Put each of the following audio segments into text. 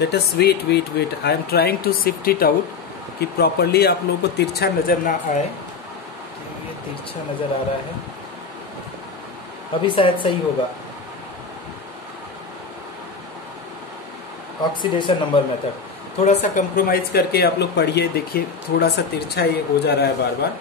Late us wait I am trying to shift it out कि properly आप लोगों को तिरछा नजर ना आए। ये तिरछा नजर आ रहा है, अभी शायद सही होगा। ऑक्सीडेशन नंबर मेथड थोड़ा सा कंप्रोमाइज करके आप लोग पढ़िए, देखिए थोड़ा सा तिरछा ये हो जा रहा है बार बार।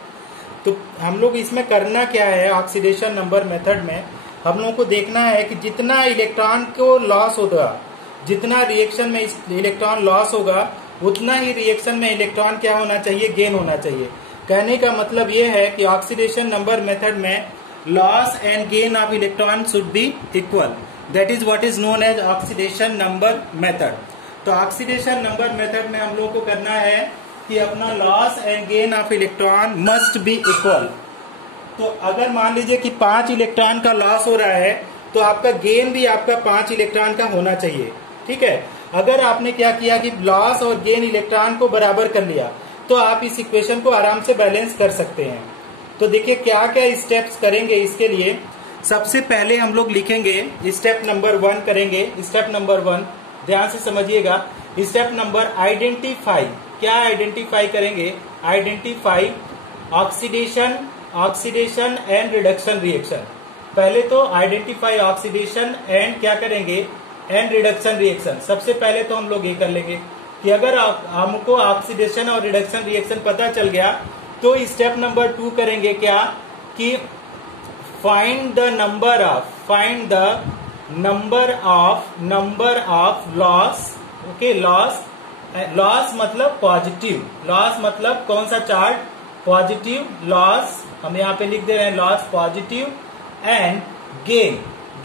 तो हम लोग इसमें करना क्या है, ऑक्सीडेशन नंबर मेथड में हम लोगों को देखना है कि जितना इलेक्ट्रॉन को लॉस होगा, जितना रिएक्शन में इलेक्ट्रॉन लॉस होगा, उतना ही रिएक्शन में इलेक्ट्रॉन क्या होना चाहिए, गेन होना चाहिए। कहने का मतलब ये है कि ऑक्सीडेशन नंबर मेथड में loss and gain of electron should be equal, that is what is known as oxidation number method. तो ऑक्सीडेशन नंबर मेथड में हम लोगों को करना है कि अपना loss and gain of electron must be equal. तो अगर मान लीजिए कि 5 इलेक्ट्रॉन का लॉस हो रहा है तो आपका गेन भी आपका 5 इलेक्ट्रॉन का होना चाहिए, ठीक है। अगर आपने क्या किया कि लॉस और गेन इलेक्ट्रॉन को बराबर कर लिया तो आप इस इक्वेशन को आराम से बैलेंस कर सकते हैं। तो देखिए क्या क्या स्टेप्स करेंगे इसके लिए। सबसे पहले हम लोग लिखेंगे स्टेप नंबर 1 करेंगे। स्टेप नंबर 1 ध्यान से समझिएगा। स्टेप नंबर आइडेंटिफाई, क्या आइडेंटिफाई करेंगे, identify oxidation and reduction reaction. पहले तो आइडेंटिफाई ऑक्सीडेशन एंड क्या करेंगे, एंड रिडक्शन रिएक्शन। सबसे पहले तो हम लोग ये कर लेंगे कि अगर हमको ऑक्सीडेशन और रिडक्शन रिएक्शन पता चल गया तो स्टेप नंबर 2 करेंगे क्या कि find the number of loss. Okay, loss मतलब पॉजिटिव, लॉस मतलब कौन सा चार्ज, पॉजिटिव लॉस, हम यहाँ पे लिख दे रहे हैं लॉस पॉजिटिव, एंड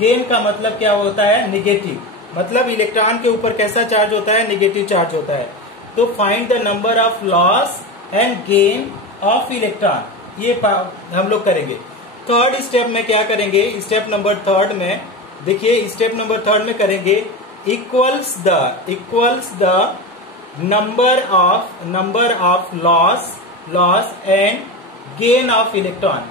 गेन का मतलब क्या होता है, निगेटिव, मतलब इलेक्ट्रॉन के ऊपर कैसा चार्ज होता है, निगेटिव चार्ज होता है। तो find the number of loss and gain of electron, ये हम लोग करेंगे। थर्ड स्टेप में क्या करेंगे, स्टेप नंबर 3 में देखिए, स्टेप नंबर 3 में करेंगे equals the number of loss and gain of electron.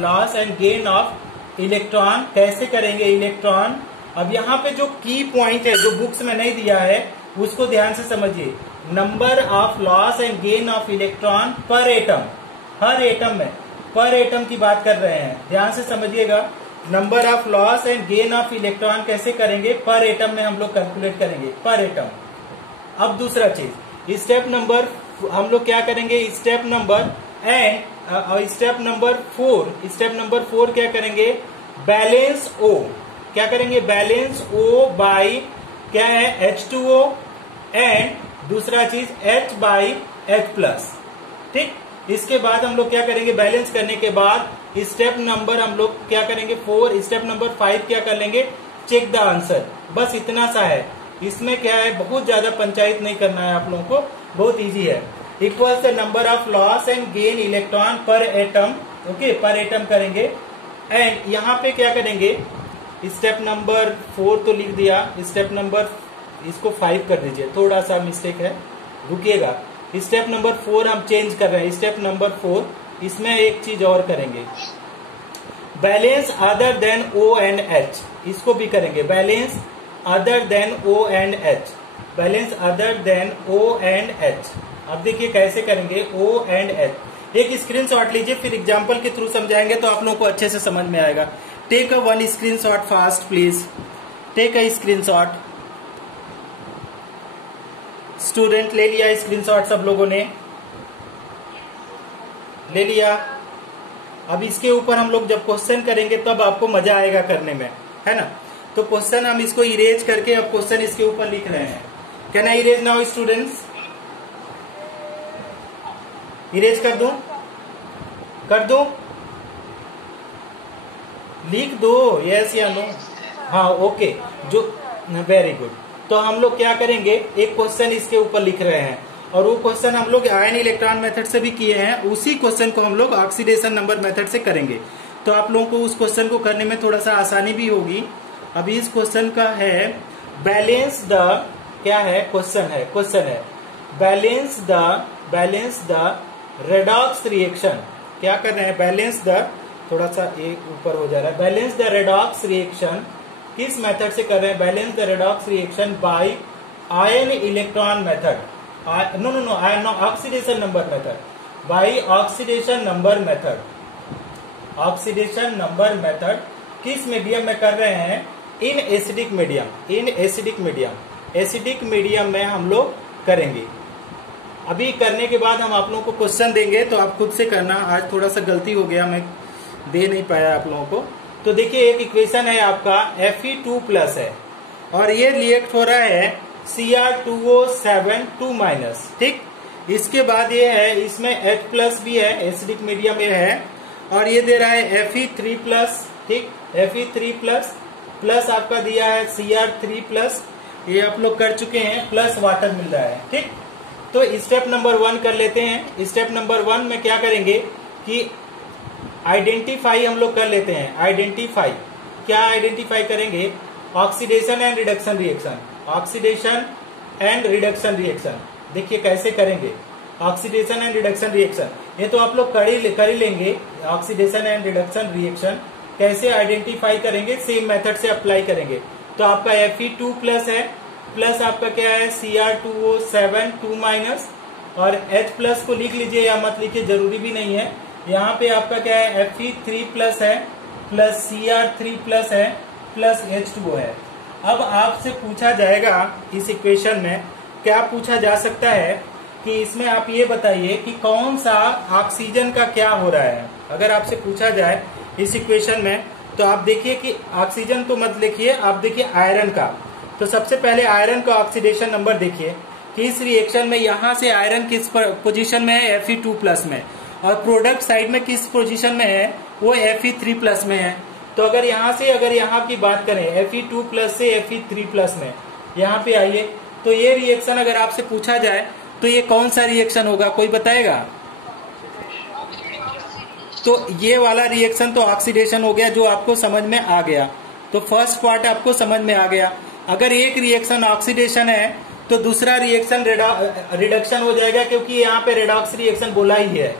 Loss and gain of electron कैसे करेंगे, इलेक्ट्रॉन। अब यहाँ पे जो की पॉइंट है जो बुक्स में नहीं दिया है उसको ध्यान से समझिए। Number of loss and gain of electron पर एटम, हर एटम में पर एटम की बात कर रहे हैं, ध्यान से समझिएगा। Number of loss and gain of electron कैसे करेंगे, पर एटम में हम लोग कैलकुलेट करेंगे, पर एटम। अब दूसरा चीज, स्टेप नंबर हम लोग क्या करेंगे, स्टेप नंबर 4 क्या करेंगे, बैलेंस ओ, क्या करेंगे, बैलेंस ओ बाई क्या है, H2O, एंड दूसरा चीज H बाई H+, ठीक। इसके बाद हम लोग क्या करेंगे, बैलेंस करने के बाद स्टेप नंबर हम लोग क्या करेंगे 4, स्टेप नंबर 5 क्या कर लेंगे, चेक द आंसर। बस इतना सा है, इसमें क्या है, बहुत ज्यादा पंचायत नहीं करना है आप लोगों को, बहुत इजी है। Equals the number of loss and gain electron पर एटम, ओके, पर एटम करेंगे। एंड यहाँ पे क्या करेंगे, स्टेप नंबर 4 तो लिख दिया, स्टेप नंबर इसको 5 कर दीजिए, थोड़ा सा मिस्टेक है, रुकिएगा। स्टेप नंबर 4 हम चेंज कर रहे हैं, स्टेप नंबर 4 इसमें एक चीज और करेंगे, balance other than O and H, इसको भी करेंगे, balance other than O and H, balance other than O and H। अब देखिए कैसे करेंगे O एंड H। एक स्क्रीनशॉट लीजिए, फिर एग्जांपल के थ्रू समझाएंगे तो आप लोगों को अच्छे से समझ में आएगा। Take a 1 screenshot fast please, take a screenshot. Student ले लिया स्क्रीनशॉट, सब लोगों ने ले लिया। अब इसके ऊपर हम लोग जब क्वेश्चन करेंगे तब आपको मजा आएगा करने में, है ना। तो क्वेश्चन हम इसको इरेज करके अब क्वेश्चन इसके ऊपर लिख रहे हैं। Can I erase now students, erase कर दूं, लिख दो, यस या नो, हाँ ओके, जो वेरी गुड। तो हम लोग क्या करेंगे, एक क्वेश्चन इसके ऊपर लिख रहे हैं, और वो क्वेश्चन हम लोग आयन इलेक्ट्रॉन मेथड से भी किए हैं, उसी क्वेश्चन को हम लोग ऑक्सीडेशन नंबर मेथड से करेंगे। तो आप लोगों को उस क्वेश्चन को करने में थोड़ा सा आसानी भी होगी। अभी इस क्वेश्चन का है बैलेंस द, क्या है, क्वेश्चन है बैलेंस द रेडॉक्स रिएक्शन। क्या कर रहे हैं, बैलेंस द, थोड़ा सा एक ऊपर हो जा रहा है, बैलेंस द रेडॉक्स रिएक्शन किस मेथड से कर रहे हैं, balance the redox reaction by ion electron method, no ion no oxidation number method, by oxidation number method. Oxidation number method किस मीडियम में कर रहे हैं? In acidic medium, in acidic medium, acidic medium में हम लोग करेंगे। अभी करने के बाद हम आप लोगों को क्वेश्चन देंगे, तो आप खुद से करना। आज थोड़ा सा गलती हो गया, मैं दे नहीं पाया आप लोगों को। तो देखिए एक इक्वेशन है आपका Fe2+ है और ये रिएक्ट हो रहा है Cr2O7 2-, ठीक। इसके बाद ये है, इसमें H+ भी है, एसिडिक मीडियम ये है, और ये दे रहा है Fe3+, ठीक। Fe3+ प्लस आपका दिया है Cr3+, ये आप लोग कर चुके हैं, प्लस वाटर मिल रहा है, ठीक। तो स्टेप नंबर 1 कर लेते हैं। स्टेप नंबर 1 में क्या करेंगे कि आइडेंटिफाई हम लोग कर लेते हैं। आइडेंटिफाई, क्या आइडेंटिफाई करेंगे? Oxidation and reduction reaction, oxidation and reduction reaction. देखिए कैसे करेंगे ऑक्सीडेशन एंड रिडक्शन रिएक्शन, ये तो आप लोग कर ही लेंगे। ऑक्सीडेशन एंड रिडक्शन रिएक्शन कैसे आइडेंटिफाई करेंगे? सेम मेथड से अप्लाई करेंगे। तो आपका Fe2+ है, प्लस आपका क्या है Cr2O7 2-, और H+ को लिख लीजिए या मत लिखिए, जरूरी भी नहीं है। यहाँ पे आपका क्या है Fe3+ है, प्लस Cr3+ है, प्लस H2O है। अब आपसे पूछा जाएगा इस इक्वेशन में, क्या पूछा जा सकता है कि इसमें आप ये बताइए कि कौन सा ऑक्सीजन का क्या हो रहा है। अगर आपसे पूछा जाए इस इक्वेशन में, तो आप देखिए कि ऑक्सीजन तो मत लिखिए, आप देखिए आयरन का। तो सबसे पहले आयरन का ऑक्सीडेशन नंबर देखिए कि इस रिएक्शन में यहाँ से आयरन किस पोजीशन में है? Fe2+ में, और प्रोडक्ट साइड में किस पोजीशन में है? वो Fe3+ में है। तो अगर यहाँ से, अगर यहाँ की बात करें Fe2+ से Fe3+ में, यहाँ पे आइए, तो ये रिएक्शन अगर आपसे पूछा जाए तो ये कौन सा रिएक्शन होगा, कोई बताएगा? तो ये वाला रिएक्शन तो ऑक्सीडेशन हो गया, जो आपको समझ में आ गया। तो फर्स्ट पार्ट आपको समझ में आ गया। अगर एक रिएक्शन ऑक्सीडेशन है तो दूसरा रिएक्शन रिडक्शन हो जाएगा, क्योंकि यहाँ पे रेडॉक्स रिएक्शन बोला ही है।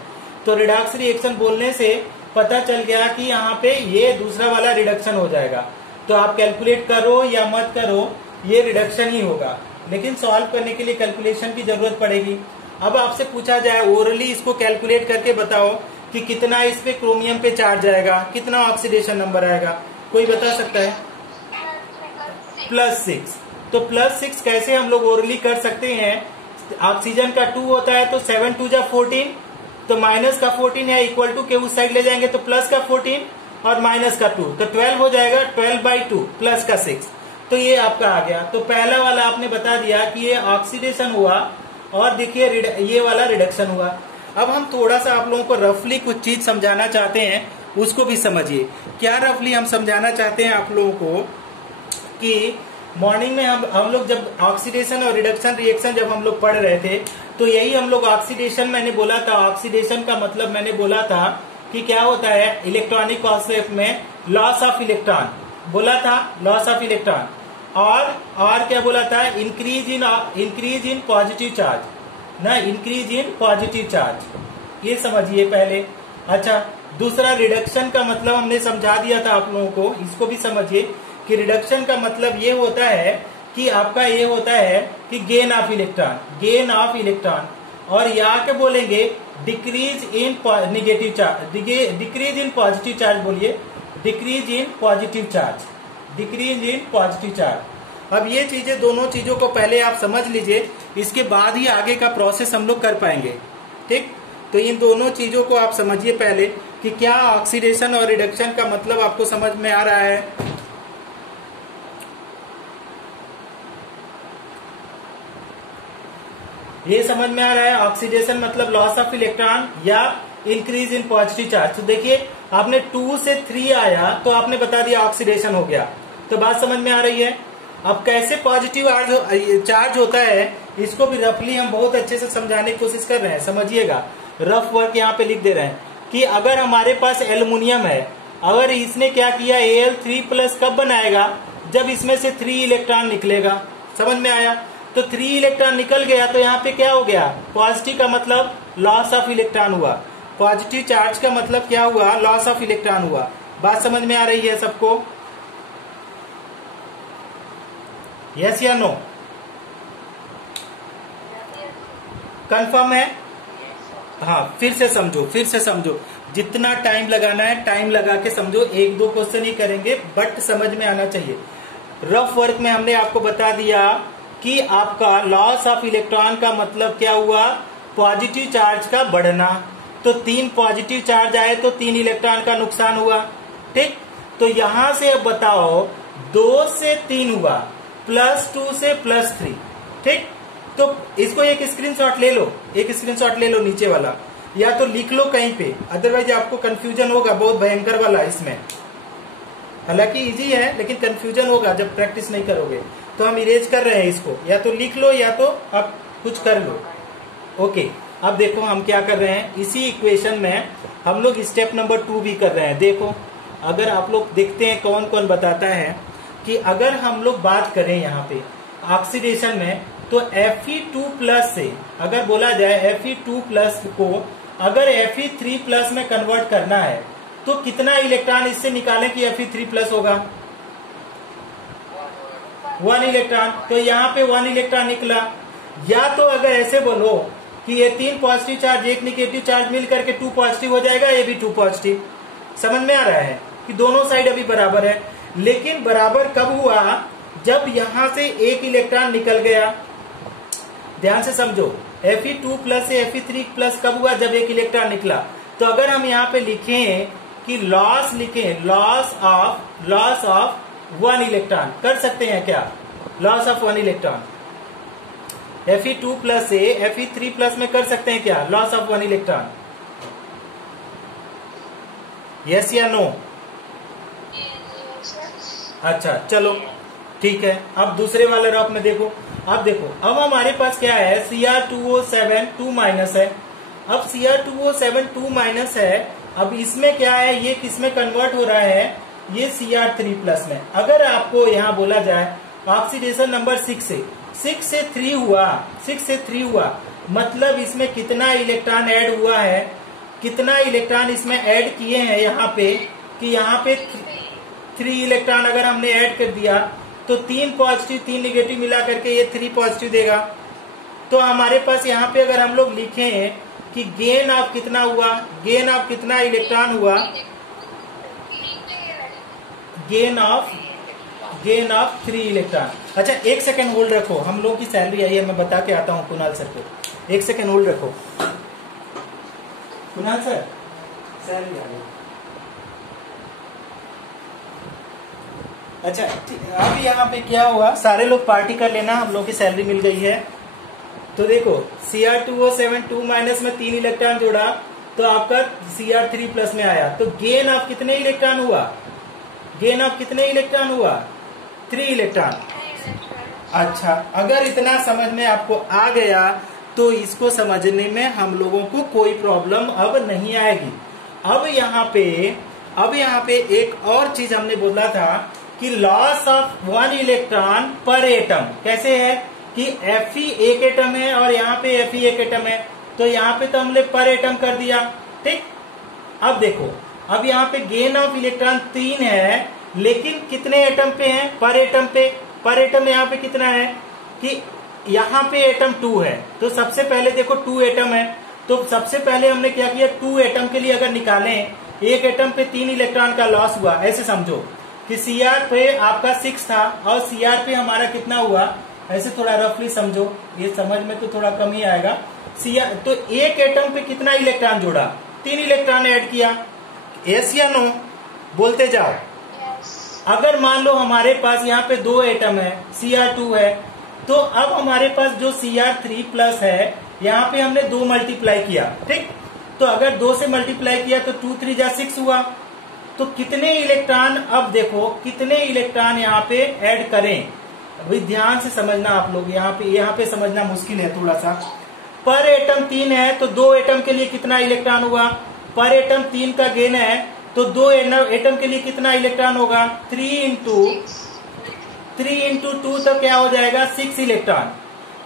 तो रेडॉक्स रिएक्शन बोलने से पता चल गया कि यहाँ पे ये दूसरा वाला रिडक्शन हो जाएगा। तो आप कैलकुलेट करो या मत करो, ये रिडक्शन ही होगा, लेकिन सॉल्व करने के लिए कैलकुलेशन की जरूरत पड़ेगी। अब आपसे पूछा जाए ओरली इसको कैलकुलेट करके बताओ कि कितना इस पे क्रोमियम पे चार्ज आएगा, कितना ऑक्सीडेशन नंबर आएगा, कोई बता सकता है? +6। तो +6 कैसे हम लोग ओरली कर सकते हैं? ऑक्सीजन का 2 होता है, तो 7 2 जा 14, तो माइनस का 14 है, इक्वल टू के उस साइड ले जाएंगे तो प्लस का 14 और माइनस का 2, तो 12 हो जाएगा। 12/2 प्लस का 6, तो ये आपका आ गया। तो पहला वाला आपने बता दिया कि ये ऑक्सीडेशन हुआ, और देखिए ये वाला रिडक्शन हुआ। अब हम थोड़ा सा आप लोगों को रफली कुछ चीज समझाना चाहते हैं, उसको भी समझिए। क्या रफली हम समझाना चाहते हैं आप लोगों को कि मॉर्निंग में हम लोग जब ऑक्सीडेशन और रिडक्शन रिएक्शन जब हम लोग पढ़ रहे थे, तो यही हम लोग ऑक्सीडेशन मैंने बोला था। ऑक्सीडेशन का मतलब मैंने बोला था कि क्या होता है इलेक्ट्रॉनिक कॉन्सेप्ट में, लॉस ऑफ इलेक्ट्रॉन बोला था, लॉस ऑफ इलेक्ट्रॉन, और क्या बोला था? इंक्रीज इन पॉजिटिव चार्ज ना, इंक्रीज इन पॉजिटिव चार्ज, ये समझिए पहले। अच्छा, दूसरा रिडक्शन का मतलब हमने समझा दिया था आप लोगों को, इसको भी समझिए कि रिडक्शन का मतलब ये होता है कि आपका ये होता है कि gain of electron, gain of electron, और यहाँ के बोलेंगे decrease in negative charge, decrease in positive charge, बोलिए decrease in positive charge, decrease in positive charge. अब ये चीजें, दोनों चीजों को पहले आप समझ लीजिए, इसके बाद ही आगे का प्रोसेस हम लोग कर पाएंगे, ठीक। तो इन दोनों चीजों को आप समझिए पहले कि क्या ऑक्सीडेशन और रिडक्शन का मतलब आपको समझ में आ रहा है। ये समझ में आ रहा है? ऑक्सीडेशन मतलब लॉस ऑफ इलेक्ट्रॉन या इंक्रीज इन पॉजिटिव चार्ज। तो देखिए आपने 2 से 3 आया तो आपने बता दिया ऑक्सीडेशन हो गया, तो बात समझ में आ रही है। अब कैसे पॉजिटिव चार्ज होता है, इसको भी रफली हम बहुत अच्छे से समझाने की कोशिश कर रहे हैं, समझिएगा। रफ वर्क यहाँ पे लिख दे रहे हैं कि अगर हमारे पास एल्युमिनियम है, अगर इसने क्या किया Al3+ कब बनाएगा? जब इसमें से 3 इलेक्ट्रॉन निकलेगा। समझ में आया? तो 3 इलेक्ट्रॉन निकल गया, तो यहाँ पे क्या हो गया? पॉजिटिव का मतलब लॉस ऑफ इलेक्ट्रॉन हुआ, पॉजिटिव चार्ज का मतलब क्या हुआ? लॉस ऑफ इलेक्ट्रॉन हुआ। बात समझ में आ रही है सबको? यस या नो? कंफर्म है? हाँ, फिर से समझो, जितना टाइम लगाना है टाइम लगा के समझो। एक दो क्वेश्चन ही करेंगे बट समझ में आना चाहिए। रफ वर्क में हमने आपको बता दिया कि आपका लॉस ऑफ इलेक्ट्रॉन का मतलब क्या हुआ, पॉजिटिव चार्ज का बढ़ना। तो 3 पॉजिटिव चार्ज आए तो 3 इलेक्ट्रॉन का नुकसान हुआ। ठीक, तो यहां से अब बताओ 2 से 3 हुआ, +2 से +3। ठीक, तो इसको एक स्क्रीनशॉट ले लो, नीचे वाला, या तो लिख लो कहीं पे, अदरवाइज आपको कंफ्यूजन होगा बहुत भयंकर वाला इसमें। हालांकि इजी है लेकिन कंफ्यूजन होगा जब प्रैक्टिस नहीं करोगे। तो हम इरेज कर रहे हैं इसको, या तो लिख लो या तो आप कुछ कर लो। ओके, अब देखो हम क्या कर रहे हैं, इसी इक्वेशन में हम लोग स्टेप नंबर 2 भी कर रहे हैं। देखो, अगर आप लोग देखते हैं कौन कौन बताता है कि अगर हम लोग बात करें यहाँ पे ऑक्सीडेशन में, तो Fe2+ से अगर बोला जाए Fe2+ को अगर Fe3+ में कन्वर्ट करना है तो कितना इलेक्ट्रॉन इससे निकालें कि Fe3+ होगा? 1 इलेक्ट्रॉन। तो यहाँ पे 1 इलेक्ट्रॉन निकला। या तो अगर ऐसे बोलो कि ये 3 पॉजिटिव चार्ज 1 निगेटिव चार्ज मिल करके 2 पॉजिटिव हो जाएगा, ये भी 2 पॉजिटिव। समझ में आ रहा है कि दोनों साइड अभी बराबर है। लेकिन बराबर कब हुआ, जब यहां से 1 इलेक्ट्रॉन निकल गया। ध्यान से समझो, Fe2+ से Fe3+ कब हुआ, जब 1 इलेक्ट्रॉन निकला। तो अगर हम यहाँ पे लिखें कि लॉस ऑफ 1 इलेक्ट्रॉन, कर सकते हैं क्या? लॉस ऑफ 1 इलेक्ट्रॉन Fe2+ से Fe3+ में कर सकते हैं क्या? लॉस ऑफ 1 इलेक्ट्रॉन, यस या नो? अच्छा चलो ठीक है। अब दूसरे वाले रॉक में देखो, अब देखो, अब हमारे पास क्या है, Cr2O7 2- है। अब Cr2O7 2- है। अब इसमें क्या है, ये किसमें कन्वर्ट हो रहा है, ये Cr3+ में। अगर आपको यहाँ बोला जाए ऑक्सीडेशन नंबर 6 से 3 हुआ, मतलब इसमें कितना इलेक्ट्रॉन ऐड हुआ है, कितना इलेक्ट्रॉन इसमें ऐड किए हैं यहाँ पे, कि यहाँ पे 3 इलेक्ट्रॉन अगर हमने ऐड कर दिया तो 3 पॉजिटिव 3 निगेटिव मिला करके ये 3 पॉजिटिव देगा। तो हमारे पास यहाँ पे अगर हम लोग लिखें कि गेन ऑफ कितना हुआ, गेन ऑफ कितना इलेक्ट्रॉन हुआ, गेन ऑफ 3 इलेक्ट्रॉन। अच्छा, 1 सेकेंड होल्ड रखो, हम लोगों की सैलरी आई है, मैं बता के आता हूँ कुणाल सर को। 1 सेकेंड होल्ड रखो। कुणाल सर, सैलरी आ गई। अच्छा, अब यहाँ पे क्या हुआ, सारे लोग पार्टी कर लेना, हम लोग की सैलरी मिल गई है। तो देखो, Cr2O7 2- में 3 इलेक्ट्रॉन जोड़ा तो आपका Cr3+ में आया। तो गेन ऑफ कितने इलेक्ट्रॉन हुआ, 3 इलेक्ट्रॉन। अच्छा, अगर इतना समझ में आपको आ गया तो इसको समझने में हम लोगों को कोई प्रॉब्लम अब नहीं आएगी। अब यहाँ पे एक और चीज हमने बोला था कि लॉस ऑफ 1 इलेक्ट्रॉन पर एटम कैसे है, कि Fe एक एटम है और यहाँ पे Fe एक एटम है, तो यहाँ पे तो हमने पर एटम कर दिया। ठीक, अब देखो, अब यहाँ पे गेन ऑफ इलेक्ट्रॉन 3 है, लेकिन कितने एटम पे है, पर एटम पे। पर एटम यहाँ पे कितना है, कि यहाँ पे एटम 2 है। तो सबसे पहले देखो 2 एटम है, तो सबसे पहले हमने क्या किया, 2 एटम के लिए अगर निकालें, एक एटम पे 3 इलेक्ट्रॉन का लॉस हुआ। ऐसे समझो कि Cr पे आपका 6 था और Cr पे हमारा कितना हुआ, ऐसे थोड़ा रफली समझो, ये समझ में तो थोड़ा कम ही आएगा। Cr तो एक एटम पे कितना इलेक्ट्रॉन जोड़ा, 3 इलेक्ट्रॉन ऐड किया। यस या नो बोलते जाओ। अगर मान लो हमारे पास यहाँ पे 2 एटम है, Cr2 है, तो अब हमारे पास जो Cr3+ है, यहाँ पे हमने 2 मल्टीप्लाई किया। ठीक, तो अगर 2 से मल्टीप्लाई किया तो 2 3 जा 6 हुआ। तो कितने इलेक्ट्रॉन, अब देखो कितने इलेक्ट्रॉन यहाँ पे ऐड करें, अभी ध्यान से समझना आप लोग, यहाँ पे समझना मुश्किल है थोड़ा सा। पर एटम 3 है तो 2 एटम के लिए कितना इलेक्ट्रॉन हुआ, पर एटम 3 का गेन है तो 2 एटम के लिए कितना इलेक्ट्रॉन होगा, 3 इंटू 2 तो क्या हो जाएगा, 6 इलेक्ट्रॉन।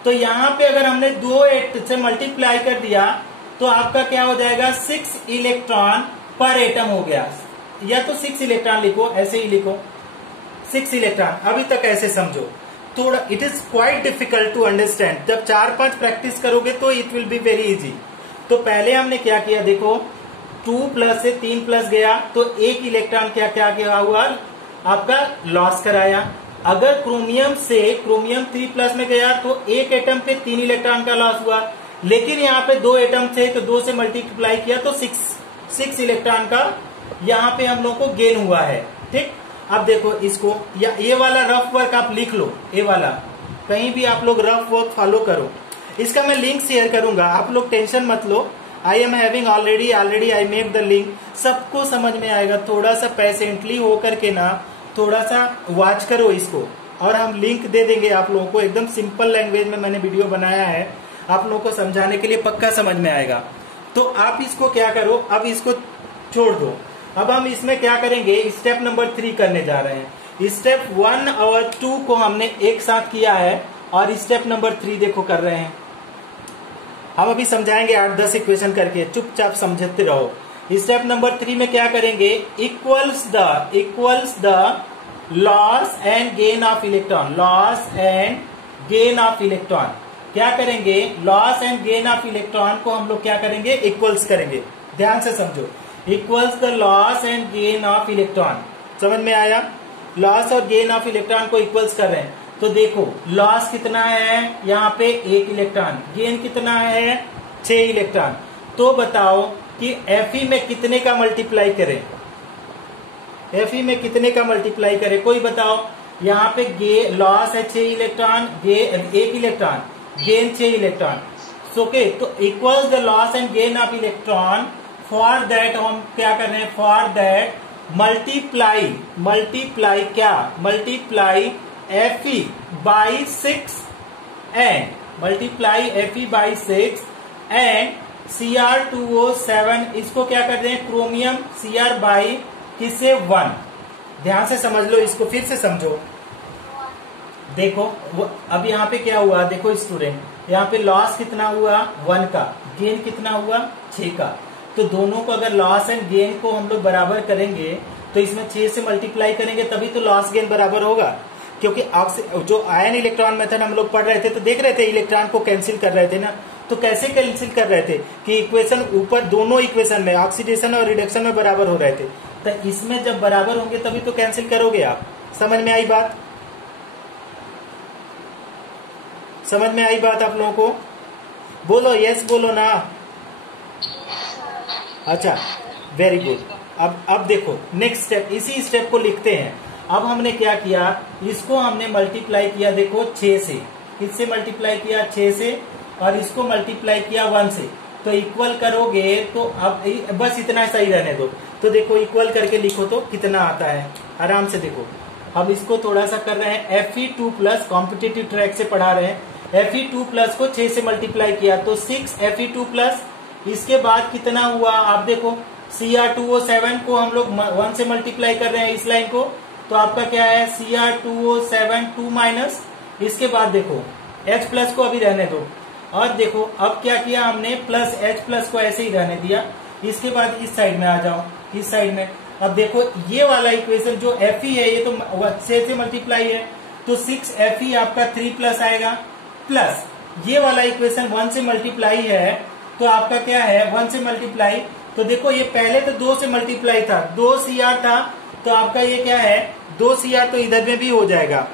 तो यहाँ पे अगर हमने 2 से मल्टीप्लाई कर दिया तो आपका क्या हो जाएगा, 6 इलेक्ट्रॉन पर एटम हो गया। या तो 6 इलेक्ट्रॉन लिखो, ऐसे ही लिखो 6 इलेक्ट्रॉन। अभी तक ऐसे समझो। थोड़ा it is quite difficult to understand. जब 4-5 प्रैक्टिस करोगे तो it will be very easy. तो पहले हमने क्या किया, देखो 2 प्लस से 3 प्लस गया तो एक इलेक्ट्रॉन क्या क्या क्या हुआ, आपका लॉस कराया। अगर क्रोमियम से क्रोमियम 3 प्लस में गया तो एक एटम पे 3 इलेक्ट्रॉन का लॉस हुआ, लेकिन यहाँ पे 2 एटम थे तो 2 से मल्टीप्लाई किया तो 6 इलेक्ट्रॉन का यहाँ पे हम लोग को गेन हुआ है। ठीक, अब देखो इसको, या ये वाला रफ वर्क आप लिख लो, ये वाला कहीं भी आप लोग रफ वर्क फॉलो करो। इसका मैं लिंक शेयर करूंगा, आप लोग टेंशन मत लो। I am having already I make the link, सबको समझ में आएगा। थोड़ा सा पेशेंटली होकर के ना थोड़ा सा वॉच करो इसको, और हम लिंक दे देंगे आप लोगों को। एकदम सिंपल लैंग्वेज में मैंने वीडियो बनाया है, आप लोगों को समझाने के लिए, पक्का समझ में आएगा। तो आप इसको क्या करो, अब इसको छोड़ दो। अब हम इसमें क्या करेंगे, स्टेप नंबर 3 करने जा रहे हैं। स्टेप 1 और 2 को हमने एक साथ किया है, और स्टेप नंबर 3 देखो कर रहे हैं। हम अभी समझाएंगे 8-10 इक्वेशन करके, चुपचाप समझते रहो। स्टेप नंबर 3 में क्या करेंगे, equals the loss and gain of electron, loss and gain of electron. क्या करेंगे, loss and gain of electron को हम लोग क्या करेंगे, इक्वल्स करेंगे। ध्यान से समझो, equals the loss and gain of electron. समझ में आया, लॉस और गेन ऑफ इलेक्ट्रॉन को इक्वल्स कर रहे हैं। तो देखो लॉस कितना है, यहाँ पे 1 इलेक्ट्रॉन, गेन कितना है 6 इलेक्ट्रॉन। तो बताओ कि Fe में कितने का मल्टीप्लाई करें, Fe में कितने का मल्टीप्लाई करें, कोई बताओ। यहाँ पे लॉस है 6 electron, 1 electron, gain 6 electron. Okay, तो equals the loss and gain of electron. For that हम क्या कर रहे हैं, फॉर दैट मल्टीप्लाई क्या, multiply Fe by 6 and multiply Fe by 6 and Cr2O7, इसको क्या कर रहे हैं, क्रोमियम Cr बाई किससे 1। ध्यान से समझ लो इसको, फिर से समझो। देखो अब यहाँ पे क्या हुआ, देखो स्टूडेंट, यहाँ पे लॉस कितना हुआ 1 का, गेन कितना हुआ 6 का। तो दोनों को अगर लॉस एंड गेन को हम लोग बराबर करेंगे तो इसमें 6 से मल्टीप्लाई करेंगे तभी तो लॉस गेन बराबर होगा। क्योंकि जो आयन इलेक्ट्रॉन मेथड हम लोग पढ़ रहे थे तो देख रहे थे इलेक्ट्रॉन को कैंसिल कर रहे थे ना। तो कैसे कैंसिल कर रहे थे कि इक्वेशन ऊपर दोनों इक्वेशन में ऑक्सीडेशन और रिडक्शन में बराबर हो रहे थे। तो इसमें जब बराबर होंगे तभी तो कैंसिल करोगे आप। समझ में आई बात, समझ में आई बात आप लोगों को, बोलो यस बोलो ना। अच्छा वेरी गुड। अब देखो नेक्स्ट स्टेप, इसी स्टेप को लिखते हैं। अब हमने क्या किया, इसको हमने मल्टीप्लाई किया, देखो 6 से, किससे मल्टीप्लाई किया 6 से, और इसको मल्टीप्लाई किया 1 से। तो इक्वल करोगे तो अब बस इतना सही रहने दो। तो देखो इक्वल करके लिखो तो कितना आता है, आराम से देखो। अब इसको थोड़ा सा कर रहे हैं, Fe2+ कॉम्पिटिटिव ट्रैक से पढ़ा रहे हैं। Fe2+ को 6 से मल्टीप्लाई किया तो 6 Fe2+। इसके बाद कितना हुआ आप देखो, Cr2O7 को हम लोग 1 से मल्टीप्लाई कर रहे हैं इस लाइन को, तो आपका क्या है Cr2O7 2 माइनस। इसके बाद देखो H+ को अभी रहने दो, और देखो अब क्या किया हमने, प्लस H+ को ऐसे ही रहने दिया। इसके बाद इस साइड में आ जाओ, इस साइड में। अब देखो ये वाला इक्वेशन जो Fe है ये तो 6 से मल्टीप्लाई है, तो 6 Fe आपका 3+ आएगा, प्लस ये वाला इक्वेशन 1 से मल्टीप्लाई है, तो आपका क्या है 1 से मल्टीप्लाई। तो देखो ये पहले तो 2 से मल्टीप्लाई था, 2 Cr था, तो आपका ये क्या है 2 Cr, तो इधर में भी हो जाएगा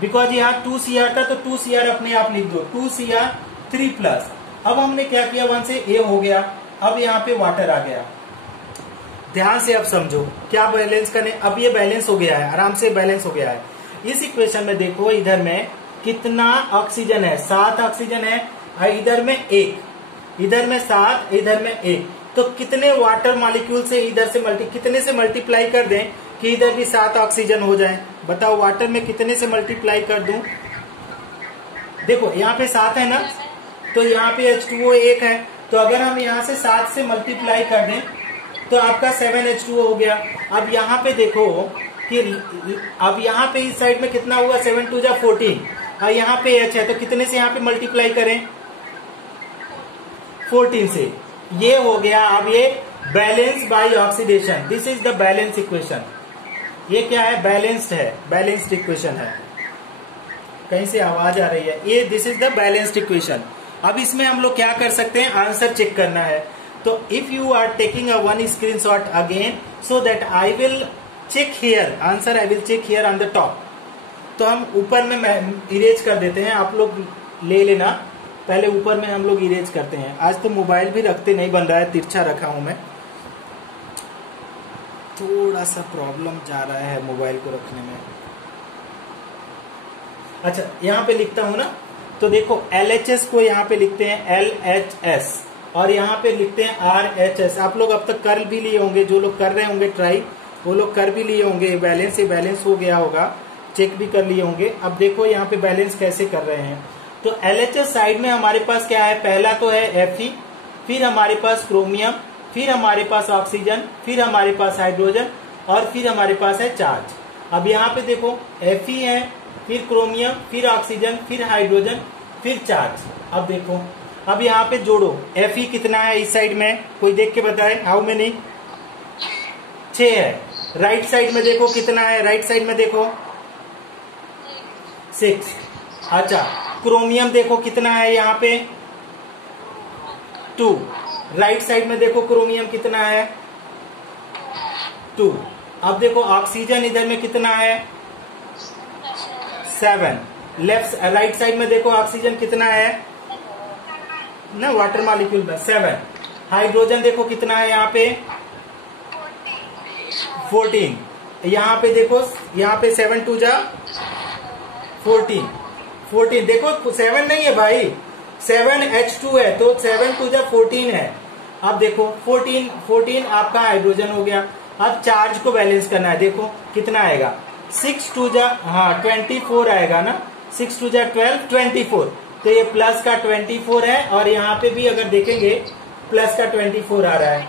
बिकॉज यहाँ 2 Cr था, तो 2 Cr अपने आप लिख दो, 2 Cr 3+। अब हमने क्या किया, 1 से A हो गया, अब यहाँ पे वाटर आ गया। ध्यान से अब समझो क्या बैलेंस करने, अब ये बैलेंस हो गया है, आराम से बैलेंस हो गया है। इस इक्वेशन में देखो इधर में कितना ऑक्सीजन है, 7 ऑक्सीजन है, और इधर में 1, इधर में 7, इधर में 1। तो कितने वाटर मॉलिक्यूल से इधर से कितने से मल्टीप्लाई कर दें कि इधर भी 7 ऑक्सीजन हो जाए, बताओ वाटर में कितने से मल्टीप्लाई कर दूं। देखो यहाँ पे 7 है ना, तो यहाँ पे H2O 1 है, तो अगर हम यहाँ से 7 से मल्टीप्लाई कर दें तो आपका 7H2O हो गया। अब यहाँ पे देखो कि अब यहाँ पे इस साइड में कितना हुआ, 7 2 जा 14, और यहाँ पे H है, तो कितने से यहाँ पे मल्टीप्लाई करें, 14 से। ये हो गया। अब ये balance bye oxidation, this is the balance equation. ये क्या है, बैलेंस्ड है, बैलेंस्ड इक्वेशन है। कहीं से आवाज आ रही है। ये this is the balanced equation. अब इसमें हम लोग क्या कर सकते हैं, आंसर चेक करना है। तो if you are taking a one screenshot again so that I will check here answer, I will check here on the top. तो हम ऊपर में इरेज कर देते हैं, आप लोग ले लेना। पहले ऊपर में हम लोग इरेज करते हैं। आज तो मोबाइल भी रखते नहीं बन रहा है, तिरछा रखा हूं मैं, थोड़ा सा प्रॉब्लम जा रहा है मोबाइल को रखने में। अच्छा यहाँ पे लिखता हूं ना, तो देखो LHS को यहाँ पे लिखते हैं LHS और यहाँ पे लिखते हैं RHS। आप लोग अब तक कर भी लिए होंगे, जो लोग कर रहे होंगे ट्राई वो लोग कर भी लिए होंगे। बैलेंस, ये बैलेंस हो गया होगा, चेक भी कर लिए होंगे। अब देखो यहाँ पे बैलेंस कैसे कर रहे हैं। तो LHS साइड में हमारे पास क्या है, पहला तो है Fe, फिर हमारे पास क्रोमियम, फिर हमारे पास ऑक्सीजन, फिर हमारे पास हाइड्रोजन और फिर हमारे पास है चार्ज। अब यहाँ पे देखो Fe है, फिर क्रोमियम, फिर ऑक्सीजन, फिर हाइड्रोजन, फिर चार्ज। अब देखो, अब यहाँ पे जोड़ो, Fe कितना है इस साइड में, कोई देख के बताए, हाउ मेनी? 6 है। राइट साइड में देखो कितना है, राइट साइड में देखो 6। अच्छा क्रोमियम देखो कितना है यहाँ पे 2। राइट साइड में देखो क्रोमियम कितना है 2। अब देखो ऑक्सीजन इधर में कितना है 7। लेफ्ट राइट साइड में देखो ऑक्सीजन कितना है ना, वाटर मॉलिक्यूल में 7। हाइड्रोजन देखो कितना है यहाँ पे 14। यहाँ पे देखो, यहाँ पे 7 2 जा 14 देखो 7 नहीं है भाई, 7H2 है, तो 7 2 जा 14 है। अब देखो 14 आपका हाइड्रोजन हो गया। अब चार्ज को बैलेंस करना है, देखो कितना आएगा 6 2 जा 24 आएगा ना, 6 2 जा 12 24। तो ये प्लस का 24 है और यहाँ पे भी अगर देखेंगे प्लस का 24 आ रहा है।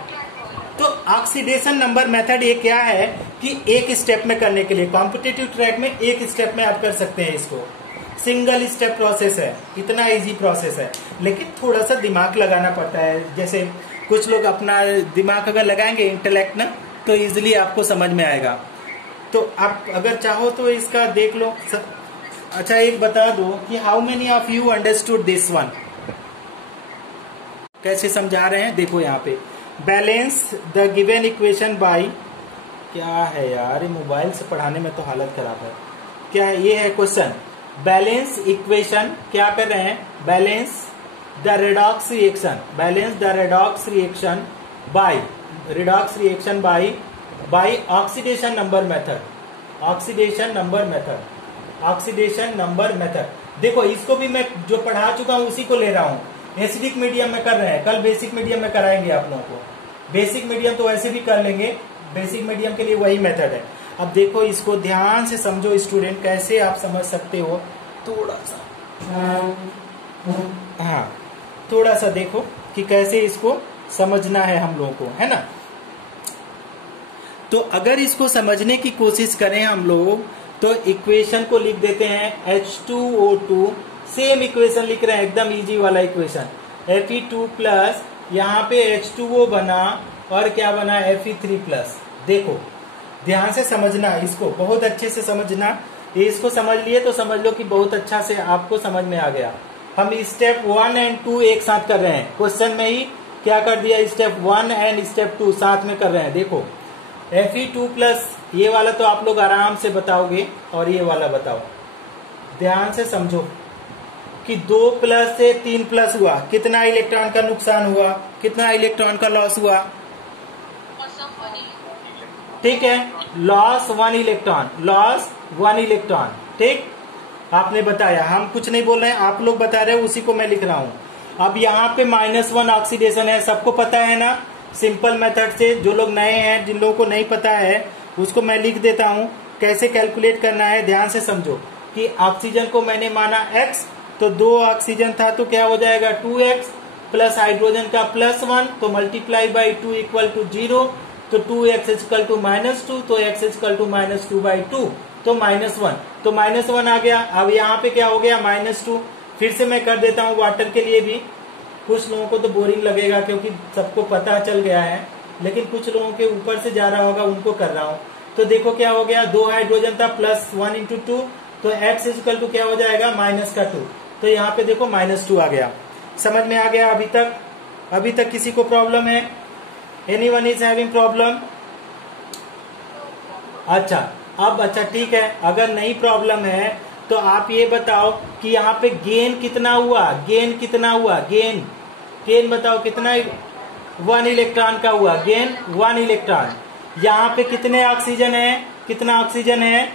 तो ऑक्सीडेशन नंबर मेथड ये क्या है कि एक स्टेप में करने के लिए, कॉम्पिटिटिव ट्रैक में एक स्टेप में आप कर सकते हैं इसको, सिंगल स्टेप प्रोसेस है, इतना इजी प्रोसेस है। लेकिन थोड़ा सा दिमाग लगाना पड़ता है, जैसे कुछ लोग अपना दिमाग अगर लगाएंगे इंटेलेक्ट ना, तो इजिली आपको समझ में आएगा। तो आप अगर चाहो तो इसका देख लो। अच्छा एक बता दो कि how many of you understood this one, कैसे समझा रहे हैं, देखो यहाँ पे balance the given equation by, क्या है यार मोबाइल से पढ़ाने में तो हालत खराब है। क्या है ये, है क्वेश्चन, बैलेंस इक्वेशन क्या कर रहे हैं, balance the redox reaction, balance the redox reaction bye oxidation number method, oxidation number method. देखो इसको भी मैं जो पढ़ा चुका हूं उसी को ले रहा हूं, एसिडिक मीडियम में कर रहे हैं, कल बेसिक मीडियम में कराएंगे आप लोगों को। बेसिक मीडियम तो वैसे भी कर लेंगे, बेसिक मीडियम के लिए वही मेथड है। अब देखो इसको ध्यान से समझो स्टूडेंट, कैसे आप समझ सकते हो, थोड़ा सा हाँ थोड़ा सा देखो कि कैसे इसको समझना है हम लोगों को, है ना। तो अगर इसको समझने की कोशिश करें हम लोग, तो इक्वेशन को लिख देते हैं H2O2, सेम इक्वेशन लिख रहे हैं, एकदम इजी वाला इक्वेशन, Fe2 प्लस यहाँ पे H2O बना और क्या बना Fe3 प्लस। देखो ध्यान से समझना, इसको बहुत अच्छे से समझना। ये इसको समझ लिए तो समझ लो कि बहुत अच्छा से आपको समझ में आ गया। हम स्टेप 1 और 2 एक साथ कर रहे हैं, क्वेश्चन में ही क्या कर दिया, स्टेप 1 और स्टेप 2 साथ में कर रहे हैं। देखो Fe2 प्लस ये वाला तो आप लोग आराम से बताओगे, और ये वाला बताओ, ध्यान से समझो कि 2 प्लस से 3 प्लस हुआ, कितना इलेक्ट्रॉन का नुकसान हुआ, कितना इलेक्ट्रॉन का लॉस हुआ, ठीक है, लॉस 1 इलेक्ट्रॉन, ठीक, आपने बताया, हम कुछ नहीं बोल रहे हैं, आप लोग बता रहे हो, उसी को मैं लिख रहा हूं। अब यहाँ पे -1 ऑक्सीडेशन है, सबको पता है ना, सिंपल मेथड से। जो लोग नए हैं, जिन लोगों को नहीं पता है, उसको मैं लिख देता हूं कैसे कैलकुलेट करना है। ध्यान से समझो कि ऑक्सीजन को मैंने माना x, तो 2 ऑक्सीजन था तो क्या हो जाएगा 2x, प्लस हाइड्रोजन का +1, तो मल्टीप्लाई बाई 2 इक्वल टू 0, तो 2x इक्वल टू -2, तो x इक्वल टू -2/2, तो -1, तो -1 आ गया। अब यहाँ पे क्या हो गया -2। फिर से मैं कर देता हूँ वाटर के लिए भी, कुछ लोगों को तो बोरिंग लगेगा क्योंकि सबको पता चल गया है, लेकिन कुछ लोगों के ऊपर से जा रहा होगा, उनको कर रहा हूँ। तो देखो क्या हो गया, 2 हाइड्रोजन था, +1 × 2, तो x इक्वल टू क्या हो जाएगा, -2। तो यहाँ पे देखो -2 आ गया। समझ में आ गया अभी तक किसी को प्रॉब्लम है? Anyone is having problem? अच्छा ठीक है, अगर नहीं प्रॉब्लम है तो आप ये बताओ कि यहाँ पे गेन कितना हुआ, गेन बताओ कितना, 1 इलेक्ट्रॉन का हुआ गेन, 1 इलेक्ट्रॉन। यहाँ पे कितने ऑक्सीजन है, कितना ऑक्सीजन है,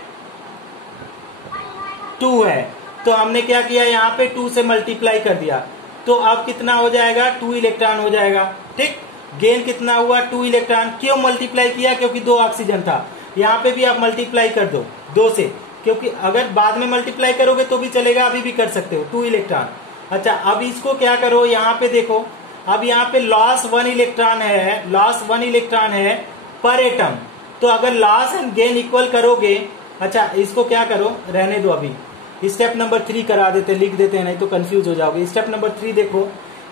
2 है। तो हमने क्या किया, यहाँ पे 2 से मल्टीप्लाई कर दिया, तो अब कितना हो जाएगा, 2 इलेक्ट्रॉन हो जाएगा। ठीक, गेन कितना हुआ, 2 इलेक्ट्रॉन। क्यों मल्टीप्लाई किया, क्योंकि 2 ऑक्सीजन था। यहाँ पे भी आप मल्टीप्लाई कर दो 2 से, क्योंकि अगर बाद में मल्टीप्लाई करोगे तो भी चलेगा, अभी भी कर सकते हो, 2 इलेक्ट्रॉन। अच्छा, अब इसको क्या करो, यहाँ पे देखो, अब यहाँ पे लॉस 1 इलेक्ट्रॉन है पर एटम। तो अगर लॉस एंड गेन इक्वल करोगे, अच्छा इसको क्या करो, रहने दो, अभी स्टेप नंबर 3 करा देते, लिख देते हैं, नहीं तो कंफ्यूज हो जाओगे। स्टेप नंबर 3 देखो,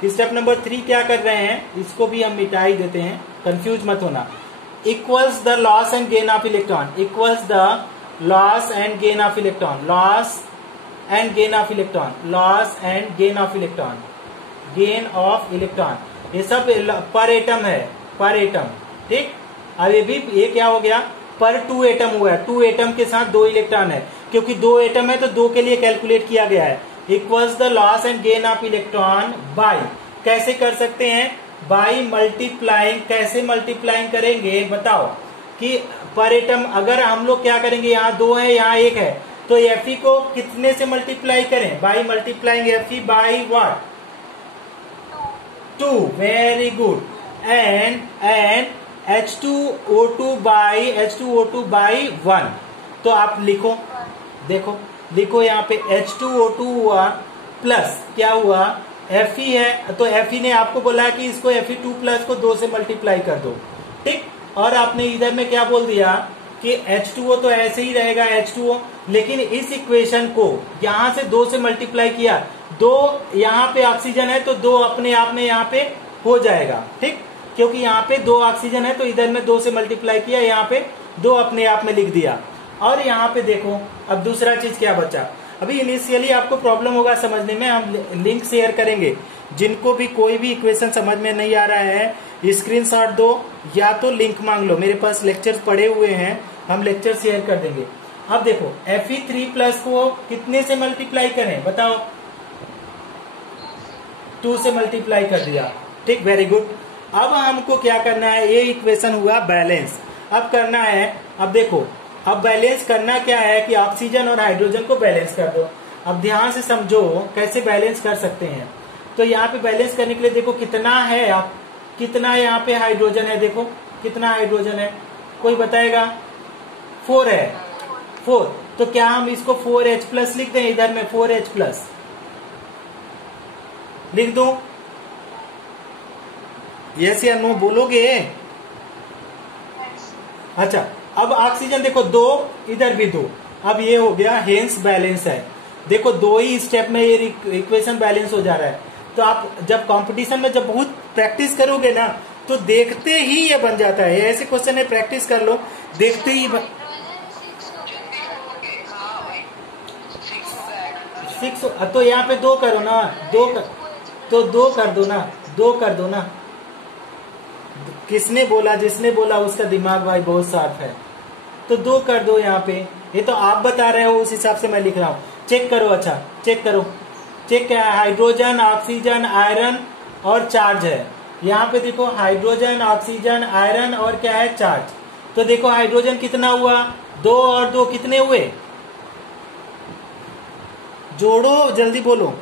स्टेप नंबर 3 क्या कर रहे हैं, इसको भी हम मिटा ही देते हैं, कंफ्यूज मत होना। Equals the loss and gain of electron, equals the loss and gain of electron, loss and gain of electron, loss and gain of electron, gain of electron, ये सब पर एटम है, पर एटम। ठीक, अब ये क्या हो गया, पर 2 एटम हुआ है, 2 एटम के साथ 2 इलेक्ट्रॉन है, क्योंकि 2 एटम है तो 2 के लिए कैलकुलेट किया गया है। Equals the loss and gain of electron by, कैसे कर सकते हैं, बाय मल्टीप्लाइंग। कैसे मल्टीप्लाइंग करेंगे बताओ, कि पर एटम अगर हम लोग क्या करेंगे, यहाँ 2 है, यहाँ 1 है, तो Fe को कितने से मल्टीप्लाई करें, by multiplying Fe by what, 2, very good. And H2O2 by 1। तो आप लिखो, देखो लिखो, यहाँ पे H2O2 हुआ प्लस क्या हुआ, Fe है, तो Fe ने आपको बोला कि इसको Fe2 प्लस को 2 से मल्टीप्लाई कर दो। ठीक, और आपने इधर में क्या बोल दिया कि H2O तो ऐसे ही रहेगा H2O, लेकिन इस इक्वेशन को यहाँ से 2 से मल्टीप्लाई किया, 2 यहाँ पे ऑक्सीजन है तो 2 अपने आप में यहाँ पे हो जाएगा। ठीक, क्योंकि यहाँ पे 2 ऑक्सीजन है तो इधर में 2 से मल्टीप्लाई किया, यहाँ पे 2 अपने आप में लिख दिया। और यहाँ पे देखो, अब दूसरा चीज क्या बचा, अभी इनिशियली आपको प्रॉब्लम होगा समझने में, हम लिंक शेयर करेंगे। जिनको भी कोई भी इक्वेशन समझ में नहीं आ रहा है, स्क्रीनशॉट दो या तो लिंक मांग लो, मेरे पास लेक्चर्स पड़े हुए हैं, हम लेक्चर शेयर कर देंगे। अब देखो Fe3 प्लस को कितने से मल्टीप्लाई करें बताओ, 2 से मल्टीप्लाई कर दिया। ठीक, वेरी गुड। अब हमको क्या करना है, ये इक्वेशन हुआ बैलेंस। अब करना है, अब देखो, अब बैलेंस करना क्या है कि ऑक्सीजन और हाइड्रोजन को बैलेंस कर दो। अब ध्यान से समझो कैसे बैलेंस कर सकते हैं। तो यहाँ पे बैलेंस करने के लिए देखो कितना है, आप कितना यहाँ पे हाइड्रोजन है, देखो कितना हाइड्रोजन है, कोई बताएगा, 4 है, 4। तो क्या हम इसको 4H प्लस लिख दें, इधर में 4H प्लस लिख दो, यस या नो बोलोगे। अच्छा, अब ऑक्सीजन देखो 2, इधर भी 2, अब ये हो गया, हेंस बैलेंस है। देखो 2 ही स्टेप में ये इक्वेशन बैलेंस हो जा रहा है। तो आप जब कंपटीशन में जब बहुत प्रैक्टिस करोगे ना, तो देखते ही ये बन जाता है। ऐसे क्वेश्चन है, प्रैक्टिस कर लो, देखते ही 6। तो यहाँ पे 2 करो ना, 2 कर दो ना, 2 कर दो ना। किसने बोला, जिसने बोला उसका दिमाग भाई बहुत शार्प है, तो 2 कर दो यहाँ पे। ये तो आप बता रहे हो, उस हिसाब से मैं लिख रहा हूँ। चेक करो, अच्छा चेक करो, चेक क्या है, हाइड्रोजन, ऑक्सीजन, आयरन और चार्ज है। यहाँ पे देखो हाइड्रोजन, ऑक्सीजन, आयरन और क्या है, चार्ज। तो देखो हाइड्रोजन कितना हुआ, 2 और 2 कितने हुए, जोड़ो जल्दी बोलो।